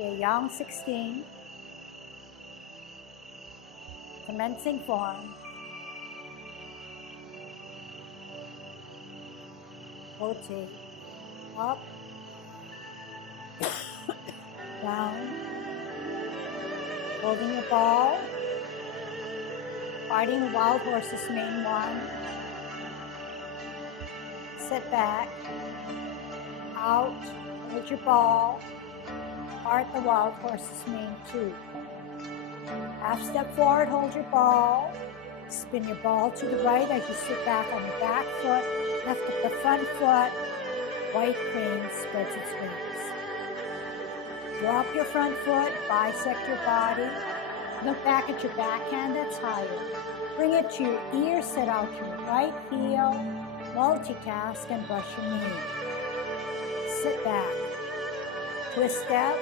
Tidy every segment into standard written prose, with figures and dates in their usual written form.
Okay, yang 16. Commencing form. Rotate. Up. Down. Holding your ball. Fighting wild horse's mane 1. Sit back. Out. Hold your ball. Part the wild horse's mane 2. Half step forward, hold your ball. Spin your ball to the right as you sit back on your back foot. Lift up the front foot. White crane spreads its wings. Drop your front foot, bisect your body. Look back at your backhand that's higher. Bring it to your ear, set out your right heel. Multitask and brush your knee. Sit back. Twist step.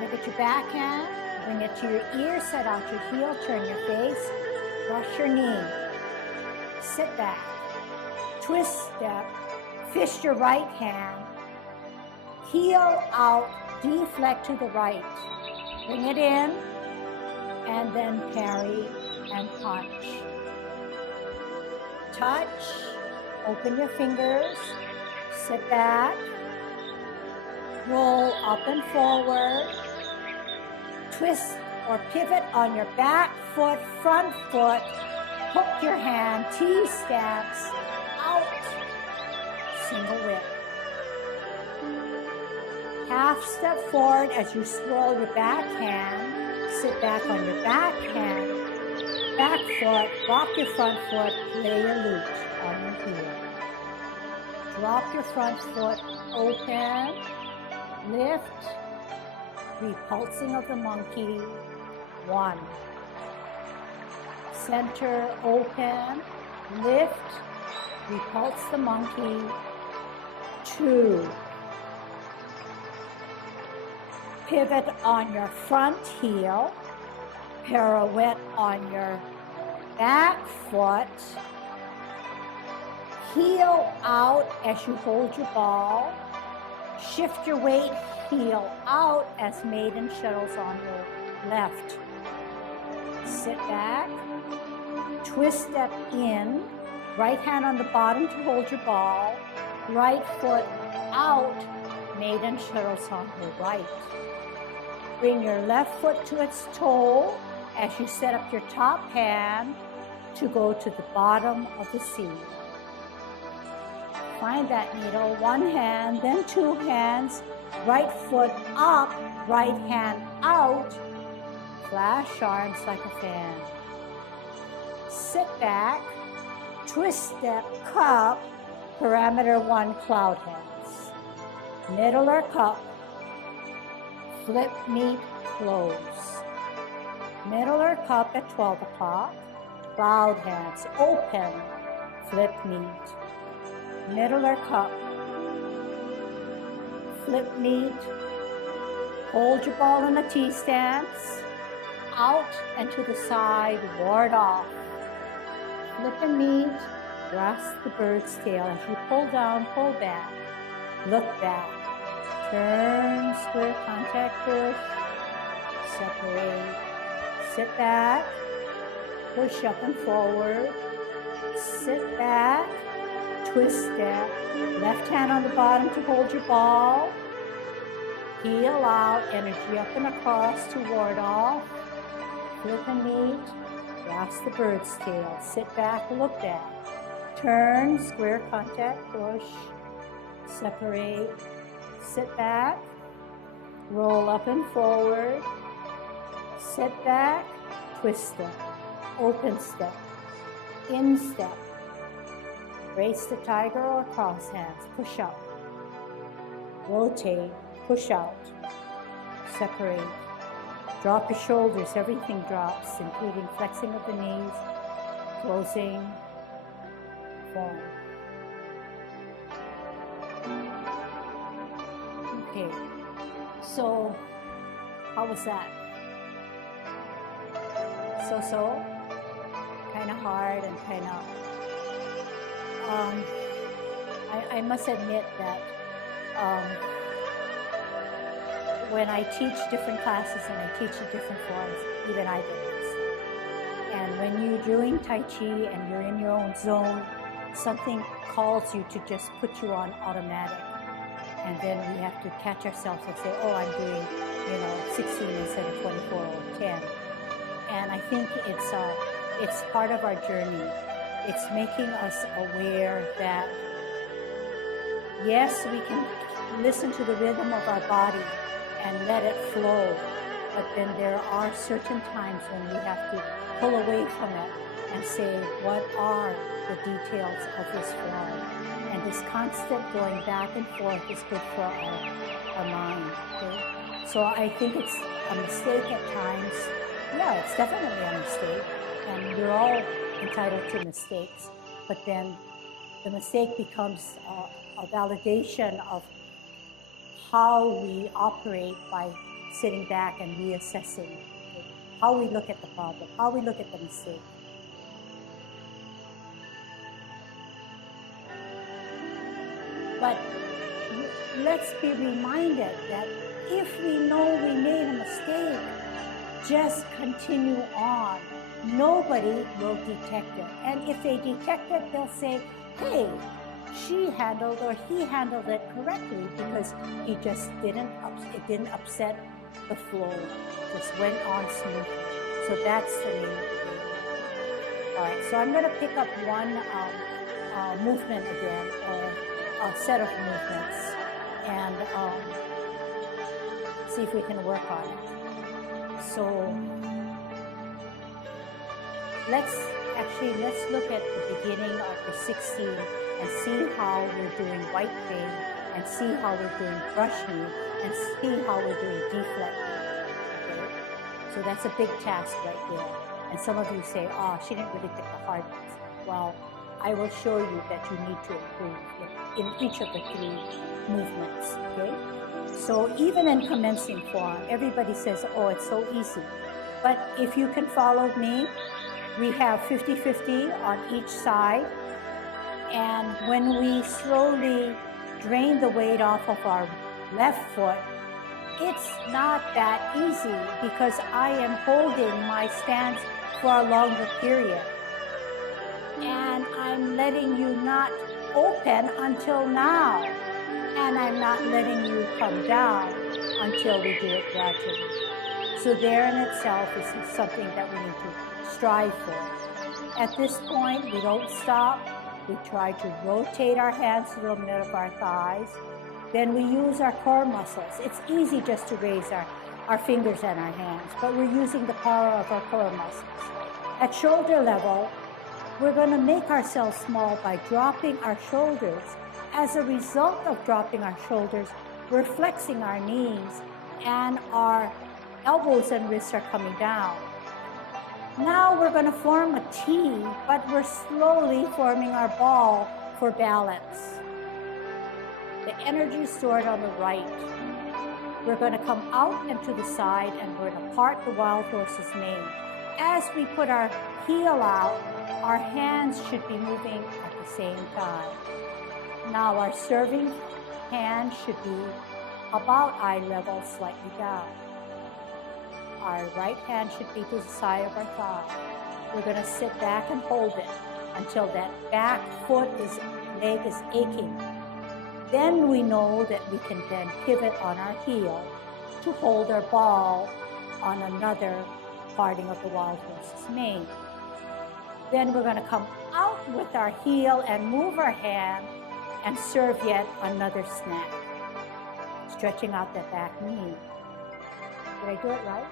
Look at your backhand. Bring it to your ear, set out your heel, turn your face. Brush your knee. Sit back. Twist step. Fist your right hand. Heel out. Deflect to the right. Bring it in. And then parry and punch. Touch. Open your fingers. Sit back. Roll up and forward. Twist or pivot on your back foot, front foot. Hook your hand. T-steps. Out. Single whip. Half step forward as you swirl your backhand. Sit back on your backhand. Back foot. Rock your front foot. Lay your loop on your heel. Drop your front foot. Open. Lift. Repulsing of the monkey. 1. Center. Open. Lift. Repulse the monkey. 2. Pivot on your front heel. Pirouette on your back foot. Heel out as you hold your ball. Shift your weight, heel out as maiden shuttles on your left. Sit back. Twist step in. Right hand on the bottom to hold your ball. Right foot out. Maiden shuttles on the right. Bring your left foot to its toe as you set up your top hand to go to the bottom of the C. Find that needle, 1 hand, then 2 hands, right foot up, right hand out, flash arms like a fan. Sit back, twist step, cup, parameter 1, cloud hands. Middle or cup, flip, meet, close. Middle or cup at 12 o'clock, cloud hands, open, flip, meet. Middle or cup, flip, meet, hold your ball in a T stance, out and to the side, ward off. Flip and meet, grasp the bird's tail as you pull down, pull back, look back, turn, square contact push, separate, sit back, push up and forward, sit back, twist step, left hand on the bottom to hold your ball, heel out, energy up and across to ward off, flip and meet, grasp the bird's tail, sit back, look back, turn, square contact push, separate, sit back, roll up and forward, sit back, twist step, open step, in step, brace the tiger or cross hands, push up, rotate, push out, separate, drop your shoulders, everything drops, including flexing of the knees, closing, form. Okay, so how was that? So, kind of hard and kind of, I must admit that when I teach different classes and I teach in different forms, even I did this. And when you're doing Tai Chi and you're in your own zone, something calls you to just put you on automatic. And then we have to catch ourselves and say, oh, I'm doing, 16 instead of 24 or 10. And I think it's part of our journey. It's making us aware that, yes, we can listen to the rhythm of our body and let it flow. But then there are certain times when we have to pull away from it and say, what are the details of this form? And this constant going back and forth is good for our mind. Okay? So I think it's a mistake at times. Yeah, it's definitely a mistake. And we're all entitled to mistakes. But then the mistake becomes a validation of how we operate by sitting back and reassessing how we look at the problem, how we look at the mistake. But let's be reminded that if we know we made a mistake, just continue on. Nobody will detect it. And if they detect it, they'll say, hey, she handled or he handled it correctly because it didn't upset the flow, just went on smoothly. So that's the name of the game. All right, so I'm going to pick up one movement again, or a set of movements, and see if we can work on it. So let's look at the beginning of the 16 and see how we're doing white crane, and see how we're doing brush knee, and see how we're doing deflect knee. Okay? So that's a big task right there. And some of you say, oh, she didn't really get the hard ones. Well, I will show you that you need to improve in each of the three movements. Okay? So even in commencing form, everybody says, oh, it's so easy. But if you can follow me, we have 50-50 on each side. And when we slowly drain the weight off of our left foot, it's not that easy because I am holding my stance for a longer period. And I'm letting you not open until now. And I'm not letting you come down until we do it gradually. So there in itself is something that we need to strive for. At this point, we don't stop. We try to rotate our hands to the middle of our thighs. Then we use our core muscles. It's easy just to raise our fingers and our hands, but we're using the power of our core muscles. At shoulder level, we're going to make ourselves small by dropping our shoulders. As a result of dropping our shoulders, we're flexing our knees and our elbows and wrists are coming down. Now we're going to form a T, but we're slowly forming our ball for balance. The energy is stored on the right. We're going to come out and to the side, and we're going to part the wild horse's mane. As we put our heel out, our hands should be moving at the same time. Now our serving hand should be about eye level, slightly down. Our right hand should be to the side of our thigh. We're going to sit back and hold it until that back leg is aching. Then we know that we can then pivot on our heel to hold our ball on another parting of the wild horse's mane. Then we're going to come out with our heel and move our hand and serve yet another snap, stretching out that back knee. Did I do it right?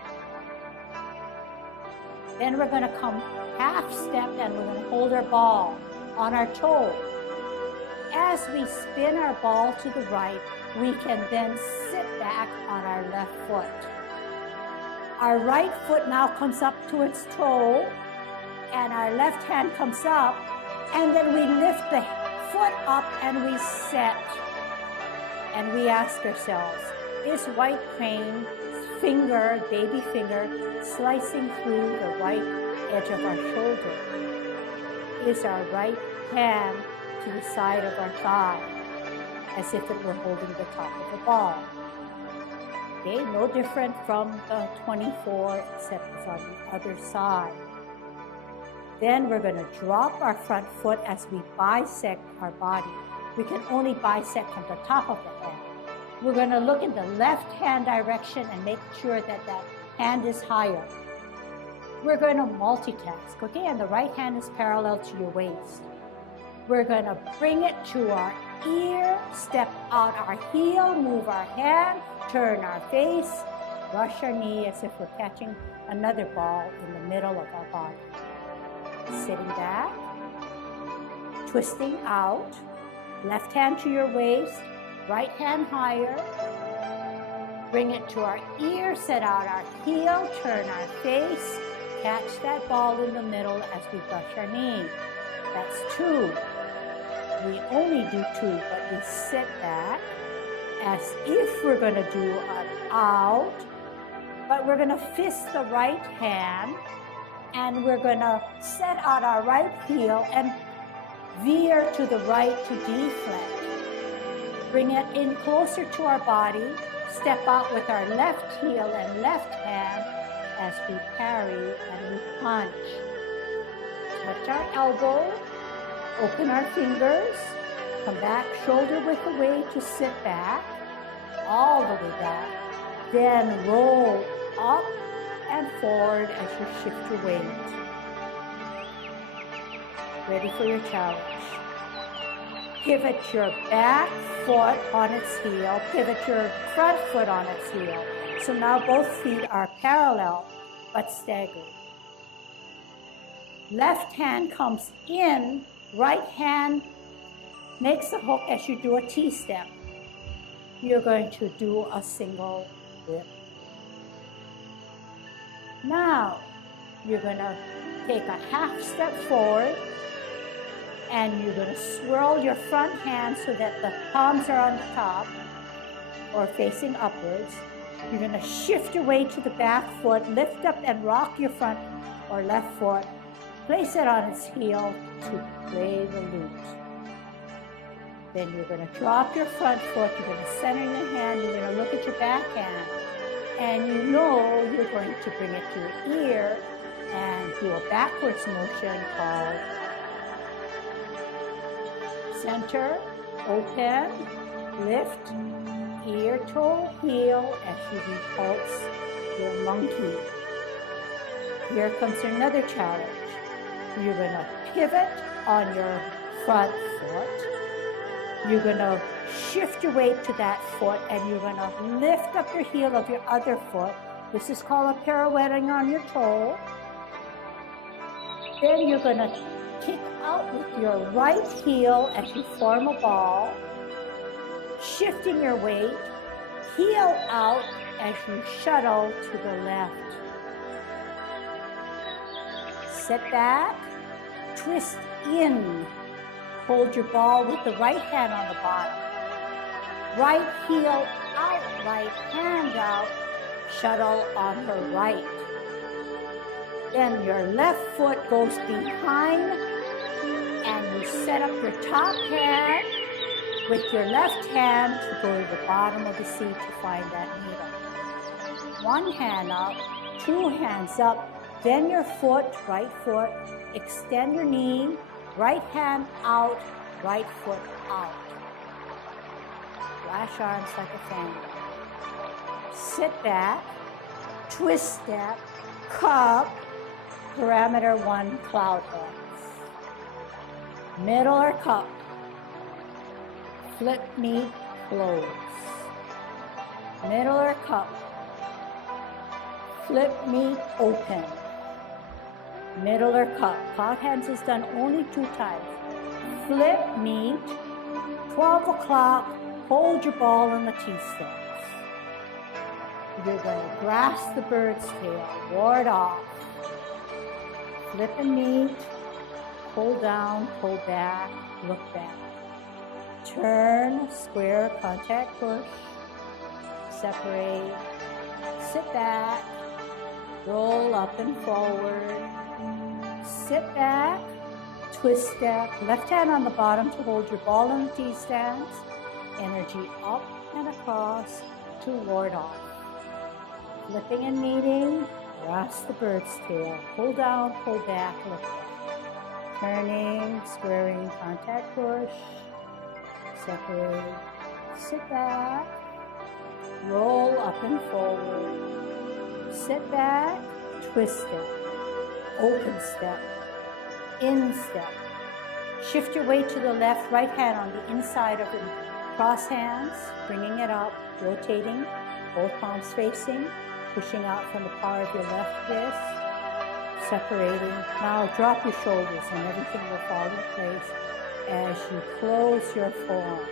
Then we're going to come half step and we're going to hold our ball on our toe. As we spin our ball to the right, we can then sit back on our left foot. Our right foot now comes up to its toe, and our left hand comes up, and then we lift the foot up and we set. And we ask ourselves, is white crane finger, baby finger, slicing through the right edge of our shoulder? Is our right hand to the side of our thigh, as if it were holding the top of a ball? Okay, no different from the 24, except it's on the other side. Then we're going to drop our front foot as we bisect our body. We can only bisect from the top of the head. We're going to look in the left hand direction and make sure that that hand is higher. We're going to multitask, okay? And the right hand is parallel to your waist. We're going to bring it to our ear, step out our heel, move our hand, turn our face, brush our knee as if we're catching another ball in the middle of our body. Sitting back, twisting out, left hand to your waist, right hand higher. Bring it to our ear, set out our heel, turn our face, catch that ball in the middle as we brush our knee. That's 2. We only do 2, but we sit back as if we're going to do an out, but we're going to fist the right hand and we're going to set out our right heel and veer to the right to deflect. Bring it in closer to our body, step out with our left heel and left hand as we parry and we punch. Touch our elbow, open our fingers, come back shoulder width away to sit back, all the way back, then roll up and forward as you shift your weight. Ready for your challenge. Pivot your back foot on its heel, pivot your front foot on its heel. So now both feet are parallel but staggered. Left hand comes in, right hand makes a hook as you do a T-step. You're going to do a single whip. Now, you're going to take a half step forward and you're going to swirl your front hand so that the palms are on the top or facing upwards. You're going to shift your weight to the back foot, lift up and rock your front or left foot, place it on its heel to play the lute. Then you're going to drop your front foot, you're going to center your hand, you're going to look at your back hand, and you know you're going to bring it to your ear and do a backwards motion called center, open, lift, ear, toe, heel, as you repulse your monkey. Here comes another challenge. You're going to pivot on your front foot. You're going to shift your weight to that foot and you're going to lift up your heel of your other foot. This is called a pirouetting on your toe. Then you're going to kick out with your right heel as you form a ball, shifting your weight, heel out as you shuttle to the left. Sit back, twist in. Hold your ball with the right hand on the bottom. Right heel out, right hand out, shuttle on her right. Then your left foot goes behind and you set up your top hand with your left hand to go to the bottom of the seat to find that needle. One hand up, 2 hands up, then your foot, right foot, extend your knee, right hand out, right foot out. Flash arms like a fan. Sit back, twist step, cup, parameter 1, cloud hands. Middle or cup. Flip knee, close. Middle or cup. Flip knee, open. Middle or cup. Cloud hands is done only 2 times. Flip knee, 12 o'clock, hold your ball in the T-steps. You're going to grasp the bird's tail, ward off. Flip and meet, pull down, pull back, look back. Turn, square, contact push, separate, sit back, roll up and forward, sit back, twist step, left hand on the bottom to hold your ball in the T-stance, energy up and across to ward off. Flipping and meeting, grasp the bird's tail. Pull down, pull back, look back. Turning, squaring, contact push. Separate, sit back. Roll up and forward. Sit back, twist step. Open step. In step. Shift your weight to the left, right hand on the inside of the cross hands, bringing it up, rotating, both palms facing, pushing out from the power of your left wrist, separating. Now drop your shoulders and everything will fall in place as you close your forearm.